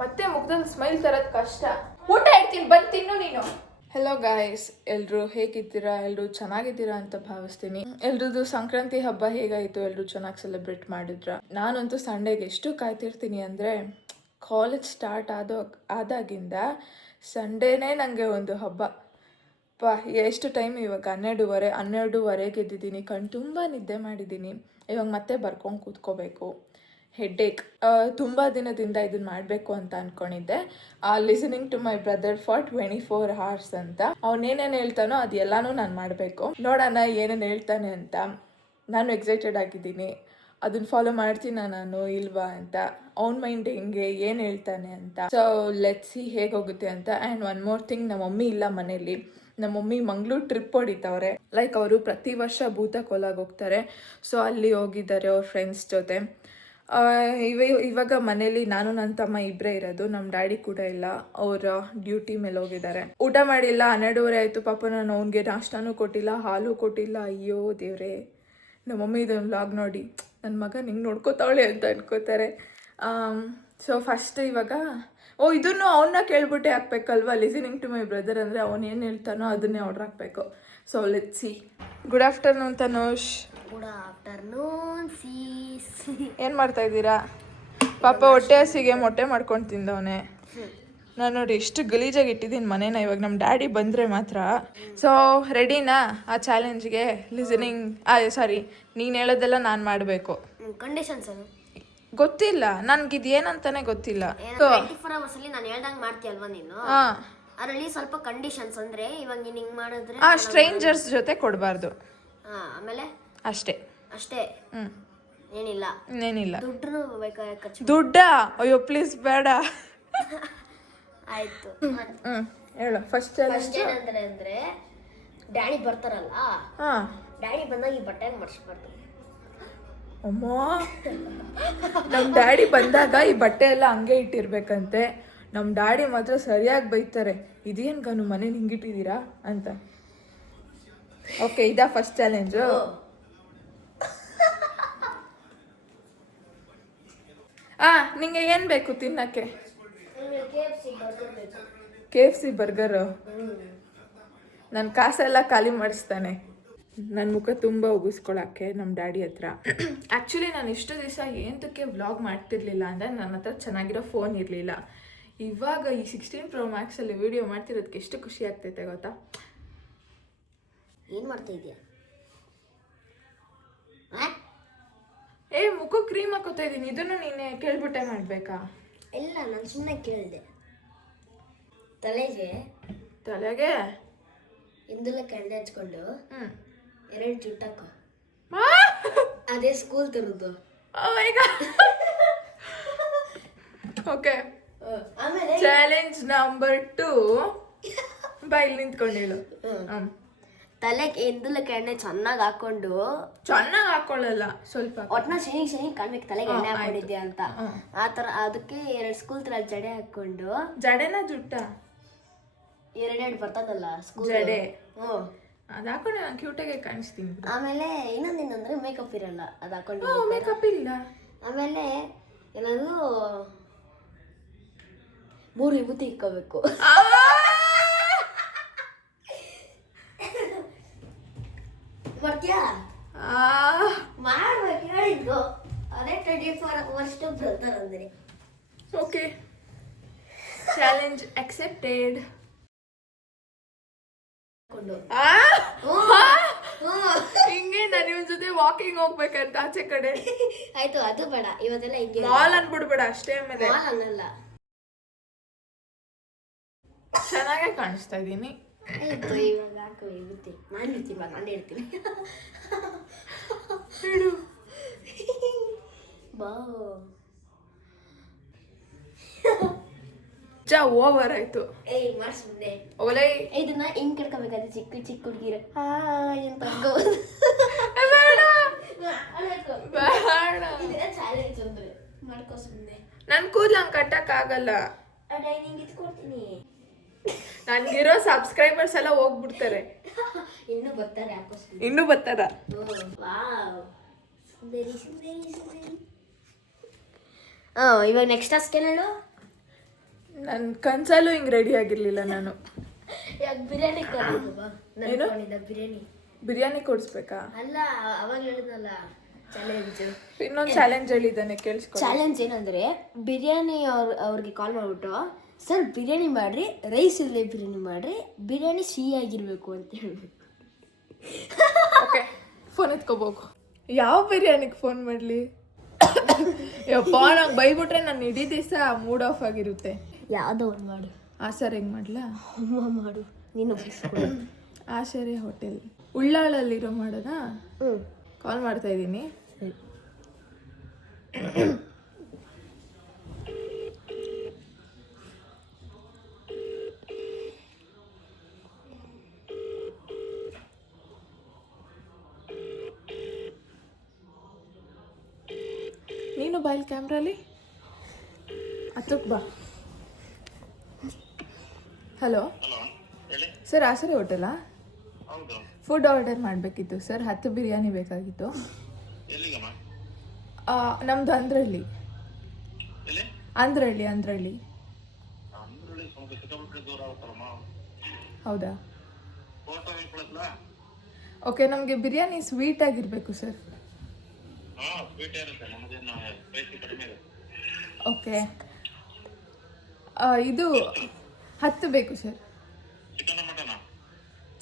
ಮತ್ತೆ ಮುಖದಲ್ಲಿ ಸ್ಮೈಲ್ ತರೋದು ಕಷ್ಟ. ಊಟ ಇಡ್ತೀನಿ, ಬಂದು ತಿನ್ನು ನೀನು. ಹೆಲೋ ಗಾಯ್ಸ್, ಎಲ್ಲರೂ ಹೇಗಿದ್ದೀರಾ? ಎಲ್ಲರೂ ಚೆನ್ನಾಗಿದ್ದೀರಾ ಅಂತ ಭಾವಿಸ್ತೀನಿ. ಎಲ್ರದ್ದು ಸಂಕ್ರಾಂತಿ ಹಬ್ಬ ಹೇಗಾಯಿತು? ಎಲ್ಲರೂ ಚೆನ್ನಾಗಿ ಸೆಲೆಬ್ರೇಟ್ ಮಾಡಿದ್ರ? ನಾನಂತೂ ಸಂಡೇಗೆ ಎಷ್ಟು ಕಾಯ್ತಿರ್ತೀನಿ ಅಂದರೆ, ಕಾಲೇಜ್ ಸ್ಟಾರ್ಟ್ ಆದಾಗಿಂದ ಸಂಡೇನೇ ನನಗೆ ಒಂದು ಹಬ್ಬ. ಎಷ್ಟು ಟೈಮ್ ಇವಾಗ 12:30 ಎದ್ದಿದ್ದೀನಿ. ತುಂಬ ನಿದ್ದೆ ಮಾಡಿದ್ದೀನಿ. ಇವಾಗ ಮತ್ತೆ ಬರ್ಕೊಂಡು ಕೂತ್ಕೋಬೇಕು. ಹೆಡ್ಡೇಕ್. ತುಂಬ ದಿನದಿಂದ ಇದನ್ನು ಮಾಡಬೇಕು ಅಂತ ಅಂದ್ಕೊಂಡಿದ್ದೆ. Listening to my brother for 24 hours ಅಂತ. ಅವನೇನೇನು ಹೇಳ್ತಾನೋ ಅದು ಎಲ್ಲನೂ ನಾನು ಮಾಡಬೇಕು. ನೋಡೋಣ ಏನೇನು ಹೇಳ್ತಾನೆ ಅಂತ. ನಾನು ಎಕ್ಸೈಟೆಡ್ ಆಗಿದ್ದೀನಿ. ಅದನ್ನು ಫಾಲೋ ಮಾಡ್ತೀನ ನಾನು ಇಲ್ವಾ ಅಂತ. ಅವ್ನ ಮೈಂಡ್ ಹೆಂಗೆ, ಏನು ಹೇಳ್ತಾನೆ ಅಂತ. ಸೊ ಲೆಟ್ಸ್ ಸಿ ಹೇಗೆ ಹೋಗುತ್ತೆ ಅಂತ. ಆ್ಯಂಡ್ ಒನ್ ಮೋರ್ ಥಿಂಗ್, ನಮ್ಮ ಮಮ್ಮಿ ಇಲ್ಲ ಮನೇಲಿ. ನಮ್ಮ ಮಮ್ಮಿ ಮಂಗ್ಳೂರು ಟ್ರಿಪ್ ಹೊಡಿತವ್ರೆ. ಲೈಕ್ ಅವರು ಪ್ರತಿ ವರ್ಷ ಭೂತಕೋಲಾಗೆ ಹೋಗ್ತಾರೆ. ಸೊ ಅಲ್ಲಿ ಹೋಗಿದ್ದಾರೆ ಅವ್ರ ಫ್ರೆಂಡ್ಸ್ ಜೊತೆ. ಇವಾಗ ಮನೇಲಿ ನಾನು ನನ್ನ ತಮ್ಮ ಇಬ್ಬರೇ ಇರೋದು. ನಮ್ಮ ಡ್ಯಾಡಿ ಕೂಡ ಇಲ್ಲ, ಅವರ ಡ್ಯೂಟಿ ಮೇಲೆ ಹೋಗಿದ್ದಾರೆ. ಊಟ ಮಾಡಿಲ್ಲ, 12:30 ಆಯಿತು. ಪಾಪ ನಾನು ಅವ್ನಿಗೆ ನಾಷ್ಟಾನೂ ಕೊಟ್ಟಿಲ್ಲ, ಹಾಲು ಕೊಟ್ಟಿಲ್ಲ. ಅಯ್ಯೋ ದೇವ್ರೆ, ನಮ್ಮ ಮಮ್ಮಿ ಇದೊಂದು ವ್ಲಾಗ್ ನೋಡಿ ನನ್ನ ಮಗ ನಿಂಗೆ ನೋಡ್ಕೋತಾವಳೆ ಅಂತ ಅನ್ಕೋತಾರೆ. ಸೊ ಫಸ್ಟ್ ಇವಾಗ ಇದನ್ನು ಅವನ್ನ ಕೇಳ್ಬಿಟ್ಟೆ ಹಾಕ್ಬೇಕಲ್ವ. ಲಿಸನಿಂಗ್ ಟು ಮೈ ಬ್ರದರ್ ಅಂದರೆ ಅವನು ಏನು ಹೇಳ್ತಾನೋ ಅದನ್ನೇ ಆರ್ಡ್ರ್ ಹಾಕಬೇಕು. So let's see. Good afternoon Tanush. Good afternoon sis. ಏನು ಮಾಡ್ತಾ ಇದ್ದೀರಾ? ಪಾಪ ಹೊಟ್ಟೆ ಹಸಿಗೆ ಮೊಟ್ಟೆ ಮಾಡ್ಕೊಂಡು ತಿಂದವನೆ. ನಾನು ನೋಡಿ ಎಷ್ಟು ಗಲೀಜಾಗಿ ಇಟ್ಟಿದ್ದೀನಿ ಮನೇನ. ಇವಾಗ ನಮ್ಮ ಡ್ಯಾಡಿ ಬಂದರೆ ಮಾತ್ರ. ಸೊ ರೆಡಿನಾ ಆ ಚಾಲೆಂಜ್ಗೆ? ಲಿಸನಿಂಗ್ ಸಾರಿ, ನೀನು ಹೇಳೋದೆಲ್ಲ ನಾನು ಮಾಡಬೇಕು. ಕಂಡೀಷನ್ಸ್ ಗೊತ್ತಿಲ್ಲ ನನಗಿದು ಏನಂತಾನೆ ಗೊತ್ತಿಲ್ಲ. 24 hours ಅಲ್ಲಿ ನಾನು ಹೇಳ್ದಂಗೆ ಮಾಡ್ತೀಯಲ್ವಾ ನೀನು? ಹಾಂ, ಅದರಲ್ಲಿ ಸ್ವಲ್ಪ ಕಂಡೀಷನ್ಸ್ ಅಂದರೆ ಇವಾಗ ನೀನು ಹಿಂಗೆ ಮಾಡಿದ್ರೆ ಸ್ಟ್ರೇಂಜರ್ಸ್ ಜೊತೆ ಕೊಡಬಾರ್ದು. ಆಮೇಲೆ ಅಷ್ಟೇ. ಏನಿಲ್ಲ. ಇನ್ನೇನಿಲ್ಲ. ದುಡ್ಡು ಬೇಕಾದ್ರೆ ಖರ್ಚು. ದುಡ್ಡಾ? ಅಯ್ಯೋ ಪ್ಲೀಸ್ ಬೇಡ. ಆಯ್ತು. ಹೇಳು ಫಸ್ಟ್ ಫಸ್ಟ್ ಏನಂದ್ರೆ ಅಂದರೆ ಡ್ಯಾಡಿ ಬರ್ತಾರಲ್ಲ, ಡ್ಯಾಡಿ ಬಂದಾಗ ಈ ಬಟ್ಟೆ ಮಾಡಿಸ್ಬಾರ್ದು. ಅಮ್ಮ, ನಮ್ಮ ಡ್ಯಾಡಿ ಬಂದಾಗ ಈ ಬಟ್ಟೆ ಎಲ್ಲ ಹಂಗೆ ಇಟ್ಟಿರ್ಬೇಕಂತೆ. ನಮ್ಮ ಡ್ಯಾಡಿ ಮಾತ್ರ ಸರಿಯಾಗಿ ಬೈತಾರೆ, ಇದೇನು ಗನು ಮನೇಲಿ ಹಿಂಗಿಟ್ಟಿದ್ದೀರಾ ಅಂತ. ಓಕೆ, ಇದಾ ಫಸ್ಟ್ ಚಾಲೆಂಜು? ನಿಂಗೆ ಏನು ಬೇಕು ತಿನ್ನಕ್ಕೆ? KFC burger. ನನ್ನ ಕಾಸೆಲ್ಲ ಖಾಲಿ ಮಾಡಿಸ್ತಾನೆ. ನನ್ನ ಮುಖ ತುಂಬ ಉಗಿಸ್ಕೊಳಕ್ಕೆ ನಮ್ಮ ಡ್ಯಾಡಿ ಹತ್ರ. ಆ್ಯಕ್ಚುಲಿ ನಾನು ಇಷ್ಟು ದಿವಸ ಏನಕ್ಕೆ ವ್ಲಾಗ್ ಮಾಡ್ತಿರ್ಲಿಲ್ಲ ಅಂದರೆ ನನ್ನ ಹತ್ರ ಚೆನ್ನಾಗಿರೋ ಫೋನ್ ಇರಲಿಲ್ಲ. ಇವಾಗ ಈ 16 Pro Max ಅಲ್ಲಿ ವಿಡಿಯೋ ಮಾಡ್ತಿರೋದಕ್ಕೆ ಎಷ್ಟು ಖುಷಿ ಆಗ್ತೈತೆ ಗೊತ್ತಾ? ಏನು ಮಾಡ್ತಾ ಇದೀಯ? ಮುಖ ಕ್ರೀಮ್ ಹಾಕೋತಾ ಇದ್ದೀನಿ. ಇದನ್ನು ನೀನೆ ಕೇಳ್ಬಿಟ್ಟೆ ಮಾಡಬೇಕಾ? ಇಲ್ಲ, ನಾನು ಸುಮ್ಮನೆ ಕೇಳಿದೆ. ತಲೆಗೆ ಇಂದುಲಕ್ಕೆ ಎಣ್ಣೆ ಹಚ್ಕೊಂಡು 2 ಜುಟ್ಟಾಕೋ. ಅದೇ ಸ್ಕೂಲ್ ತರದ್ದು. ಓಕೆ, ಆಮೇಲೆ ಚಾಲೆಂಜ್ ನಂಬರ್ 2. ಬಾಯಲ್ಲಿ ನಿಂತ್ಕೊಂಡು ಹೇಳು. ತಲೆಗೆ ಇಂದುಲಕ್ಕೆ ಎಣ್ಣೆ ಚೆನ್ನಾಗಿ ಹಾಕೊಂಡು. ಚೆನ್ನಾಗಿ ಹಾಕೊಳ್ಳಲ್ಲ, ಸ್ವಲ್ಪ ಒಟ್ನ ಶನಿಗೆ ಕಾಣ್ಬೇಕು ತಲೆಗೆ ಎಣ್ಣೆ ಹಾಕೊಂಡಿದ್ದೆ ಅಂತ. ಆ ಥರ ಅದಕ್ಕೆ 2 ಸ್ಕೂಲ್ ತರ ಜಡೆ ಹಾಕೊಂಡು. ಜಡೆನ ಜುಟ್ಟ? 2 ಬರ್ತದಲ್ಲ ಸ್ಕೂಲ್ ಜಡೆ. ಅದು ಹಾಕೊಂಡು ನಾನು ಕ್ಯೂಟಾಗೆ ಕಾಣಿಸ್ತೀನಿ. ಆಮೇಲೆ ಇನ್ನೊಂದೇನಂದ್ರೆ ಮೇಕಪ್ ಇರಲ್ಲ, ಅದು ಹಾಕೊಂಡು. ಮೇಕಪ್ ಇಲ್ಲ. ಆಮೇಲೆ ಏನಾದ್ರು 3 ವಿಭೂತಿ ಇಕ್ಕೋಬೇಕು. ಬರ್ತೀಯಾ? ಮಾಡ್ಬೇಕು, ಹೇಳಿದ್ದು ಅದೇ 24 ವರ್ಷ ಬರ್ತಾರೆ ಅಂದರೆ. Okay, challenge accepted. ಹಿಂಗೆ ನಾನು ಇವನ್ ಜೊತೆ ವಾಕಿಂಗ್ ಹೋಗ್ಬೇಕಂತ ಆಚೆ ಕಡೆ. ಆಯ್ತು, ಅದು ಬೇಡ ಇವತ್ತೆಲ್ಲ. ಹಿಂಗೆ ಮಾಲ್ ಅನ್ಬಿಡ್ಬೇಡ ಅಷ್ಟೇ. ಆಮೇಲೆ ಮಾಲ್ ಅನ್ನಲ್ಲ. ಚೆನ್ನಾಗೇ ಕಾಣಿಸ್ತಾ ಇದ್ದೀನಿ. ಆಯ್ತು, ಇವಾಗ ಹಾಕೋ ವಿಭೂತಿ. ನಾನು ಹೇಳ್ತೀನಿ. ಬಾ ಓವರ್ ಆಯ್ತು. ಮಾಡ್ಸುಂದೆ ಓಲೈ. ಇದನ್ನ ಹಿಂಗ್ ಕಡ್ಕೋಬೇಕಾದ್ರೆ ಚಿಕ್ಕ ಹುಡುಗಿರ ಚಾಲೆಂಜ್ ಅಂದ್ರೆ ಮಾಡ್ಕೋ ಸುಮ್ಮನೆ. ನನ್ ಕೂದಲು ಹಂಗೆ ಕಟ್ಟಕ್ ಆಗಲ್ಲ. ಡೈನಿಂಗ್ ಇಟ್ಕೊಡ್ತೀನಿ. ನನ್ಗಿರೋ ಸಬ್ಸ್ಕ್ರೈಬರ್ಸ್ ಎಲ್ಲ ಹೋಗ್ಬಿಡ್ತಾರೆ. ಇನ್ನೂ ಬರ್ತಾರೆ. ಇನ್ನೂ ಬರ್ತಾರ? ಇವಾಗ ನೆಕ್ಸ್ಟ್ ಟಾಸ್ಕ್ ಏನು ಹೇಳು? ನನ್ನ ಕನ್ಸಲ್ಲೂ ಹಿಂಗೆ ರೆಡಿ ಆಗಿರಲಿಲ್ಲ ನಾನು. ಯಾಕೆ ಬಿರಿಯಾನಿ ಕರೀಬಾ ಏನು? ಬಿರಿಯಾನಿ ಬಿರಿಯಾನಿ ಕೊಡಿಸ್ಬೇಕಾ? ಅಲ್ಲ, ಅವಾಗ ಹೇಳಿದ್ನಲ್ಲ ಚಾಲೆಂಜ್. ಇನ್ನೊಂದು ಚಾಲೆಂಜ್ ಹೇಳಿದ್ದಾನೆ, ಕೇಳಿಸ್ಕೊ. ಚಾಲೆಂಜ್ ಏನಂದ್ರೆ ಬಿರಿಯಾನಿ ಅವ್ರಿಗೆ ಕಾಲ್ ಮಾಡಿಬಿಟ್ಟು, ಸರ್ ಬಿರಿಯಾನಿ ಮಾಡ್ರಿ, ರೈಸ್ ಇಲ್ಲದೆ ಬಿರಿಯಾನಿ ಮಾಡ್ರಿ, ಬಿರಿಯಾನಿ ಸಿಹಿ ಆಗಿರ್ಬೇಕು ಅಂತ ಹೇಳ್ಬೇಕು. ಓಕೆ, ಫೋನ್ ಎತ್ಕೋಬೇಕು. ಯಾವ ಬಿರಿಯಾನಿಗೆ ಫೋನ್ ಮಾಡಲಿ? ಯಪ್ಪ, ನಂಗೆ ಬೈಬಿಟ್ರೆ ನಾನು ಇಡೀ ದಿವಸ ಮೂಡ್ ಆಫ್ ಆಗಿರುತ್ತೆ. ಯಾವುದೋ ಒಂದು ಮಾಡು. ಸರ್ ಹೆಂಗೆ ಮಾಡ್ಲಾ? ಮಾಡು ನೀನು. ಆಶ್ಚರ್ಯ ಹೋಟೆಲ್ ಉಳ್ಳಾಳಲ್ಲಿರೋ ಮಾಡೋದಾ? ಹ್ಞೂ, ಕಾಲ್ ಮಾಡ್ತಾ ಇದ್ದೀನಿ. ಸರಿ. ನೀನು ಬಾಯಲ್ಲಿ ಕ್ಯಾಮ್ರಲ್ಲಿ ಹತ್ತಕ್ಕೆ ಬಾ. ಹಲೋ ಸರ್, ಆಸರೆ ಹೋಟೆಲಾ? ಫುಡ್ ಆರ್ಡರ್ ಮಾಡಬೇಕಿತ್ತು ಸರ್. 10 ಬಿರಿಯಾನಿ ಬೇಕಾಗಿತ್ತು. ನಮ್ದು ಅಂದ್ರಳ್ಳಿ. ಅಂದ್ರಳ್ಳಿ. ಹೌದಾ? ಓಕೆ, ನಮಗೆ ಬಿರಿಯಾನಿ ಸ್ವೀಟ್ ಆಗಿರಬೇಕು ಸರ್. ಓಕೆ, ಇದು 10 ಬೇಕು ಸರ್.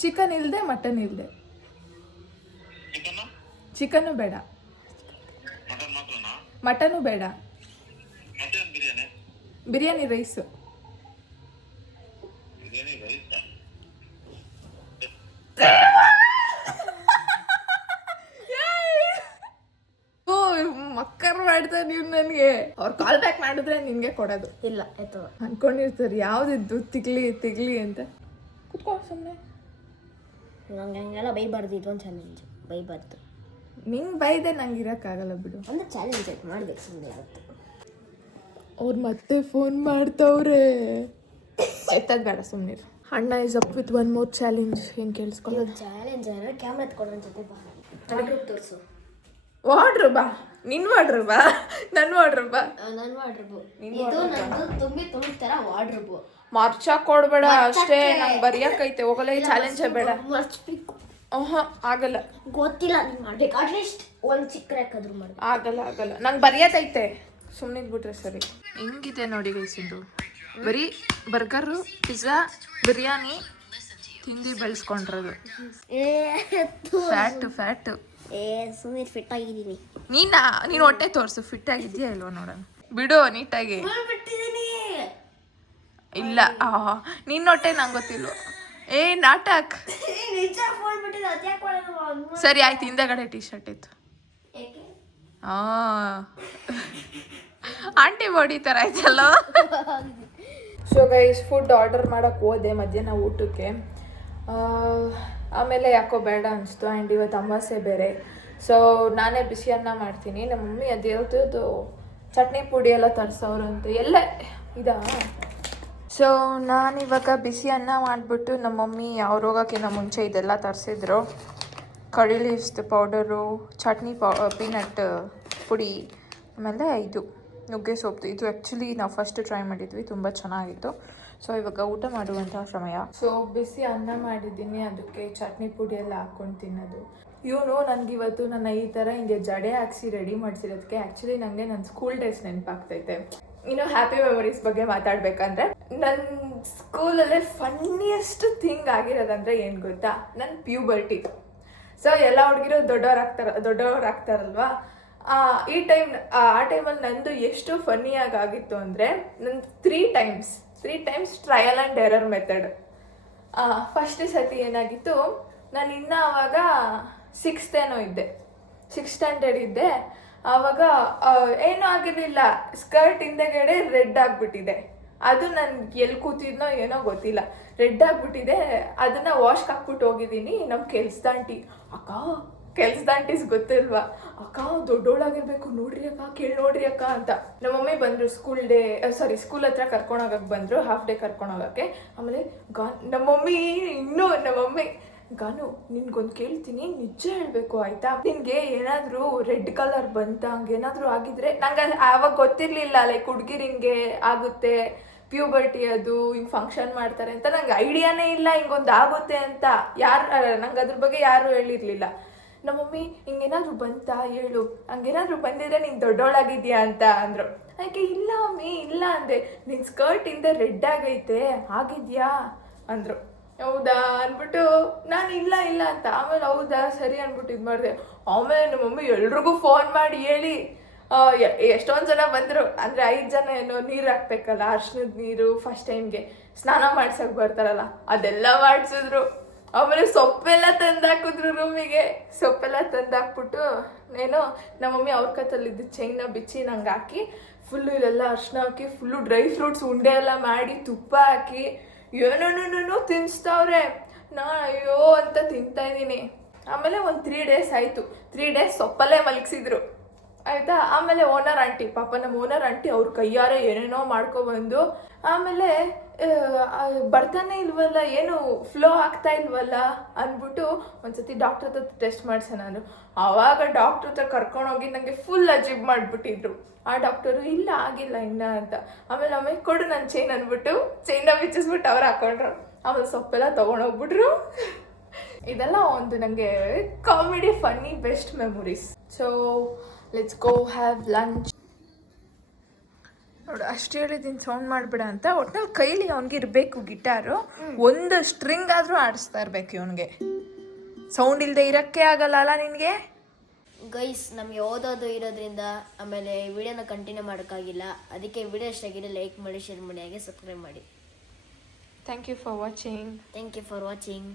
ಚಿಕನ್ ಇಲ್ಲದೆ ಮಟನ್ ಇಲ್ಲದೆ. ಚಿಕನ್ನು ಬೇಡ, ಮಟನು ಬೇಡ. ಬಿರಿಯಾನಿ ರೈಸು. ಮಕ್ಕರ್ ಮಾಡ್ತಾರೆ ನೀವು ನನಗೆ. ಅವ್ರು ಕಾಲ್ ಬ್ಯಾಕ್ ಮಾಡಿದ್ರೆ ನಿನ್ಗೆ ಕೊಡೋದು ಇಲ್ಲ ಆಯ್ತು. ಅನ್ಕೊಂಡಿರ್ತಾರೆ ಯಾವ್ದಿದ್ದು ತಿಗ್ಲಿ ಅಂತ. ಕುತ್ಕೋ ಸುಮ್ಮನೆ. ನಂಗೆ ಹಂಗೆಲ್ಲ ಬೈಬಾರ್ದು, ಇದೊಂದು ಚಾಲೆಂಜ್. ಬೈಬಾರ್ದು. ನಿಂಗೆ ಬೈದೆ ನಂಗೆ ಇರೋಕ್ಕಾಗಲ್ಲ ಬಿಡು. ಅಂದ್ರೆ ಚಾಲೆಂಜ್ ಆಯ್ತು, ಮಾಡ್ಬೇಕು ಸುಮ್ಮನೆ ಇವತ್ತು. ಅವ್ರು ಮತ್ತೆ ಫೋನ್ ಮಾಡ್ತವ್ರೆ. ಎತ್ತದ್ ಬೇಡ, ಸುಮ್ಮನೆ. ಅಣ್ಣ is up with one more challenge. ಏನು ಕೇಳಿಸ್ಕೊಳ್ಳೋ ಚಾಲೆಂಜ್ ಅಂದರೆ ಕ್ಯಾಮ್ರಾ ಎತ್ಕೊಂಡು ನನ್ನ ಜೊತೆ ಬಾ, ವಾರ್ಡ್ರೋಬ್ ತೋರಿಸು. ವಾರ್ಡ್ರೋಬ್ ಬಾ, ನಿನ್ನ ವಾರ್ಡ್ರೋಬ್ ಬಾ, ನನ್ನ ವಾರ್ಡ್ರೋಬ್ ಬಾ. ನನ್ನ ವಾರ್ಡ್ರೋಬ್ ಇದು, ನಂದು ತುಂಬಿ ಥರ ವಾರ್ಡ್ರೋಬ್. ಮಾರ್ಚ ಕೊಡ್ಬೇಡ ಅಷ್ಟೇ, ನಂಗೆ ಬರೆಯೋಕೈತೆ. ಹೋಗಲ್ಲ, ಈ ಚಾಲೆಂಜೇ ಬೇಡ. ಮರ್ಚ್ಬೇಕು. ಆಗಲ್ಲ, ಗೊತ್ತಿಲ್ಲ. ನೀನು ಮಾಡ್ಬೇಕು, ಅಟ್ಲೀಸ್ಟ್ ಒಂದು ಚಿಕ್ಕ ರೇಖಾದ್ರೂ ಮಾಡ್ಬೇಕು. ಆಗಲ್ಲ, ನಂಗೆ ಬರೆಯೋದೈತೆ. ಸುಮ್ಮನೆ ಬಿಟ್ರೆ ಸರಿ. ಹೆಂಗಿದೆ ನೋಡಿ ಗೈಸಿದ್ದು. ಬರೀ ಬರ್ಗರು, ಪಿಜ್ಜಾ, ಬಿರಿಯಾನಿ ತಿಂದು ಬೆಳೆಸ್ಕೊಂಡಿರೋದು. ಫ್ಯಾಟು. ಸುಮ್ಮನೆ ಫಿಟ್ ಆಗಿದ್ದೀನಿ. ನೀನು ಹೊಟ್ಟೆ ತೋರಿಸು, ಫಿಟ್ ಆಗಿದ್ಯಾ ಇಲ್ವಾ ನೋಡೋಣ. ಬಿಡು ನೀಟಾಗಿ. ಇಲ್ಲ, ನಿನ್ನ ಹೊಟ್ಟೆ ನಂಗೆ ಗೊತ್ತಿಲ್ವ. ನಾಟಕ್. ಸರಿ ಆಯ್ತು, ಹಿಂದಗಡೆ ಟೀ ಶರ್ಟ್ ಇತ್ತು. ಆಂಟಿ ಬಾಡಿ ಥರ ಆಯ್ತಲ್ಲ. ಸೊ ಗೈಸ್, ಫುಡ್ ಆರ್ಡರ್ ಮಾಡೋಕ್ಕೆ ಹೋದೆ ಮಧ್ಯಾಹ್ನ ಊಟಕ್ಕೆ. ಆಮೇಲೆ ಯಾಕೋ ಬೇಡ ಅನಿಸ್ತು. ಆ್ಯಂಡ್ ಇವತ್ತು ಅಮಾವಾಸ್ಯೆ ಬೇರೆ. ಸೊ ನಾನೇ ಬಿಸಿ ಅನ್ನ ಮಾಡ್ತೀನಿ. ನಮ್ಮ ಮಮ್ಮಿ ಅದ್ಯಾವ್ದು ಚಟ್ನಿ ಪುಡಿ ಎಲ್ಲ ತರಿಸೋರಂತೆ. ಎಲ್ಲ ಇದಾ? ಸೊ ನಾನಿವಾಗ ಬಿಸಿ ಅನ್ನ ಮಾಡಿಬಿಟ್ಟು ನಮ್ಮ ಮಮ್ಮಿ ಅವ್ರು ಹೋಗೋಕ್ಕಿಂತ ಮುಂಚೆ ಇದೆಲ್ಲ ತರಿಸಿದ್ರು. ಕರಿ ಲೀವ್ಸ್ದು ಪೌಡರು, ಚಟ್ನಿ ಪೀನಟ್ ಪುಡಿ, ಆಮೇಲೆ ಇದು ನುಗ್ಗೆ ಸೊಪ್ಪು. ಇದು ಆ್ಯಕ್ಚುಲಿ ನಾವು ಫಸ್ಟ್ ಟ್ರೈ ಮಾಡಿದ್ವಿ, ತುಂಬ ಚೆನ್ನಾಗಿತ್ತು. ಸೊ ಇವಾಗ ಊಟ ಮಾಡುವಂತಹ ಸಮಯ. ಸೊ ಬಿಸಿ ಅನ್ನ ಮಾಡಿದ್ದೀನಿ, ಅದಕ್ಕೆ ಚಟ್ನಿ ಪುಡಿ ಎಲ್ಲ ಹಾಕ್ಕೊಂಡು ತಿನ್ನೋದು. ಇವನು ನನಗಿವತ್ತು ನನ್ನ ಈ ಥರ ಹಿಂಗೆ ಜಡೆ ಹಾಕ್ಸಿ ರೆಡಿ ಮಾಡಿಸಿರೋದಕ್ಕೆ ಆ್ಯಕ್ಚುಲಿ ನನಗೆ ನನ್ನ ಸ್ಕೂಲ್ ಡೇಸ್ ನೆನಪಾಗ್ತೈತೆ. ಇನ್ನು ಹ್ಯಾಪಿ ಮೆಮೊರೀಸ್ ಬಗ್ಗೆ ಮಾತಾಡಬೇಕಂದ್ರೆ, ನನ್ನ ಸ್ಕೂಲಲ್ಲೇ ಫನ್ನಿಯೆಸ್ಟ್ ಥಿಂಗ್ ಆಗಿರೋದಂದರೆ ಏನು ಗೊತ್ತಾ? ನನ್ನ ಪ್ಯೂಬರ್ಟಿ. ಸೊ ಎಲ್ಲ ಹುಡುಗಿರು ದೊಡ್ಡವ್ರಾಗ್ತಾರಲ್ವಾ, ಆ ಟೈಮಲ್ಲಿ ನಂದು ಎಷ್ಟು ಫನ್ನಿಯಾಗಿತ್ತು ಅಂದರೆ, ನಂದು 3 times trial and error method. First ಸತಿ ಏನಾಗಿತ್ತು, ನಾನು ಇನ್ನೂ ಆವಾಗ 6th ಇದ್ದೆ, 6th ಸ್ಟ್ಯಾಂಡರ್ಡ್ ಇದ್ದೆ. ಆವಾಗ ಏನೂ ಆಗಿರಲಿಲ್ಲ, ಸ್ಕರ್ಟ್ ಹಿಂದೆಗಡೆ ರೆಡ್ ಆಗಿಬಿಟ್ಟಿದೆ. ಅದು ನನ್ಗೆ ಎಲ್ಲಿ ಕೂತಿದ್ನೋ ಏನೋ ಗೊತ್ತಿಲ್ಲ, ರೆಡ್ ಆಗಿಬಿಟ್ಟಿದೆ. ಅದನ್ನು ವಾಶ್ಗೆ ಹಾಕ್ಬಿಟ್ಟು ಹೋಗಿದ್ದೀನಿ. ನಮ್ಮ ಕೆಲ್ಸದಾಂಟಿ, ಕೆಲ್ಸದಾಂಟೀಸ್ ಗೊತ್ತಿಲ್ವಾ, ಅಕ್ಕ ದೊಡ್ಡೋಳಾಗಿರ್ಬೇಕು ನೋಡ್ರಿ ಅಕ್ಕ, ಕೇಳಿ ನೋಡ್ರಿ ಅಕ್ಕ ಅಂತ. ನಮ್ಮ ಮಮ್ಮಿ ಬಂದರು ಸ್ಕೂಲ್ ಹತ್ರ ಕರ್ಕೊಂಡೋಗಕ್ಕೆ ಬಂದರು, ಹಾಫ್ ಡೇ ಕರ್ಕೊಂಡೋಗಕ್ಕೆ. ಆಮೇಲೆ ನಮ್ಮ ಮಮ್ಮಿ ಗಾನು, ನಿನ್ಗೊಂದು ಕೇಳ್ತೀನಿ, ನಿಜ ಹೇಳಬೇಕು ಆಯಿತಾ? ನಿನಗೆ ಏನಾದರೂ ರೆಡ್ ಕಲರ್ ಬಂತ, ಹಂಗೇನಾದರೂ ಆಗಿದ್ರೆ, ನಂಗೆ ಆವಾಗ ಗೊತ್ತಿರಲಿಲ್ಲ ಲೈಕ್ ಹುಡುಗಿರಿಂಗೆ ಆಗುತ್ತೆ ಪ್ಯೂಬರ್ಟಿ ಅದು ಹಿಂಗೆ ಫಂಕ್ಷನ್ ಮಾಡ್ತಾರೆ ಅಂತ ನಂಗೆ ಐಡಿಯಾನೇ ಇಲ್ಲ ಹಿಂಗೊಂದು ಆಗುತ್ತೆ ಅಂತ. ನಂಗೆ ಅದ್ರ ಬಗ್ಗೆ ಯಾರೂ ಹೇಳಿರಲಿಲ್ಲ. ನಮ್ಮ ಮಮ್ಮಿ ಹಿಂಗೇನಾದ್ರು ಬಂತಾ ಹೇಳು, ಹಂಗೇನಾದ್ರು ಬಂದಿದ್ರೆ ನೀನು ದೊಡ್ಡೋಳಾಗಿದ್ಯಾ ಅಂತ ಅಂದರು. ಅದಕ್ಕೆ ಇಲ್ಲ ಮಮ್ಮಿ ಇಲ್ಲ ಅಂದೆ. ನಿನ್ನ ಸ್ಕರ್ಟಿಂದ ರೆಡ್ ಆಗೈತೆ ಆಗಿದ್ಯಾ ಅಂದರು. ಹೌದಾ ಅಂದ್ಬಿಟ್ಟು ನಾನು ಇಲ್ಲ ಇಲ್ಲ ಅಂತ. ಆಮೇಲೆ ಹೌದಾ ಸರಿ ಅಂದ್ಬಿಟ್ಟು ಇದು ಮಾಡಿದೆ. ಆಮೇಲೆ ನಮ್ಮ ಮಮ್ಮಿ ಎಲ್ರಿಗೂ ಫೋನ್ ಮಾಡಿ ಹೇಳಿ ಎಷ್ಟೊಂದು ಜನ ಬಂದರು. ಅಂದರೆ 5 ಜನ ಏನೋ ನೀರು ಹಾಕ್ಬೇಕಲ್ಲ, ಅರ್ಶಿನದ ನೀರು ಫಸ್ಟ್ ಟೈಮ್ಗೆ ಸ್ನಾನ ಮಾಡ್ಸೋಕೆ ಬರ್ತಾರಲ್ಲ, ಅದೆಲ್ಲ ಮಾಡಿಸಿದ್ರು. ಆಮೇಲೆ ಸೊಪ್ಪೆಲ್ಲ ತಂದಾಕಿದ್ರು ರೂಮಿಗೆ. ಸೊಪ್ಪೆಲ್ಲ ತಂದಾಕ್ಬಿಟ್ಟು ಏನೋ ನಮ್ಮ ಮಮ್ಮಿ ಅವ್ರ ಕತ್ತಲ್ಲಿದ್ದು ಚೈನ್ನ ಬಿಚ್ಚಿ ನಂಗೆ ಹಾಕಿ ಫುಲ್ಲು ಇಲ್ಲೆಲ್ಲ ಅರ್ಶಿನ ಹಾಕಿ ಫುಲ್ಲು ಡ್ರೈ ಫ್ರೂಟ್ಸ್ ಉಂಡೆ ಎಲ್ಲ ಮಾಡಿ ತುಪ್ಪ ಹಾಕಿ ಏನೇನೇನೇನೋ ತಿನ್ನಿಸ್ತವ್ರೆ. ಅಯ್ಯೋ ಅಂತ ತಿಂತಾಯಿದ್ದೀನಿ. ಆಮೇಲೆ ಒಂದು 3 ಡೇಸ್ ಆಯಿತು. 3 ಡೇಸ್ ಸೊಪ್ಪಲ್ಲೇ ಮಲಗಿಸಿದ್ರು ಆಯಿತಾ. ಆಮೇಲೆ ಓನರ್ ಆಂಟಿ, ಪಾಪ ನಮ್ಮ ಓನರ್ ಆಂಟಿ ಅವ್ರ ಕೈಯಾರೆ ಏನೇನೋ ಮಾಡ್ಕೊಬಂದು ಆಮೇಲೆ ಬರ್ತಾನೆ ಇಲ್ವಲ್ಲ, ಏನು ಫ್ಲೋ ಆಗ್ತಾ ಇಲ್ವಲ್ಲ ಅಂದ್ಬಿಟ್ಟು ಒಂದ್ಸತಿ ಡಾಕ್ಟ್ರ್ ಹತ್ರ ಟೆಸ್ಟ್ ಮಾಡಿಸೆ ನಾನು. ಆವಾಗ ಡಾಕ್ಟ್ರ್ ಹತ್ರ ಕರ್ಕೊಂಡೋಗಿ ನನಗೆ ಫುಲ್ ಅಜೀಬ್ ಮಾಡಿಬಿಟ್ಟಿದ್ರು. ಆ ಡಾಕ್ಟರು ಇಲ್ಲ ಆಗಿಲ್ಲ ಇನ್ನ ಅಂತ. ಆಮೇಲೆ ಕೊಡು ನನ್ನ ಚೈನ್ ಅಂದ್ಬಿಟ್ಟು ಚೈನ್ನ ಬಿಚ್ಚಿಸ್ಬಿಟ್ಟು ಅವ್ರು ಹಾಕೊಂಡ್ರು. ಆಮೇಲೆ ಸೊಪ್ಪೆಲ್ಲ ತೊಗೊಂಡೋಗ್ಬಿಟ್ರು. ಇದೆಲ್ಲ ಒಂದು ನನಗೆ comedy funny best memories. So let's go have lunch. ನೋಡು ಅಷ್ಟು ಹೇಳಿದ್ದೀನಿ ಸೌಂಡ್ ಮಾಡಿಬಿಡ ಅಂತ. ಒಟ್ನಲ್ಲಿ ಕೈಲಿ ಅವ್ನಿಗೆ ಇರಬೇಕು ಗಿಟಾರು, ಒಂದು ಸ್ಟ್ರಿಂಗ್ ಆದರೂ ಆಡಿಸ್ತಾ ಇರ್ಬೇಕು ಇವನಿಗೆ. ಸೌಂಡ್ ಇಲ್ಲದೆ ಇರೋಕ್ಕೆ ಆಗಲ್ಲ ಅಲ್ಲ ನಿನಗೆ. ಗೈಸ್ ನಮಗೆ ಓದೋದು ಇರೋದ್ರಿಂದ ಆಮೇಲೆ ವಿಡಿಯೋನ ಕಂಟಿನ್ಯೂ ಮಾಡೋಕ್ಕಾಗಿಲ್ಲ. ಅದಕ್ಕೆ ವಿಡಿಯೋ ಇಷ್ಟಾಗಿದೆ ಲೈಕ್ ಮಾಡಿ, ಶೇರ್ ಮಾಡಿ, ಹಾಗೆ ಸಬ್ಸ್ಕ್ರೈಬ್ ಮಾಡಿ. Thank you for watching. Thank you for watching.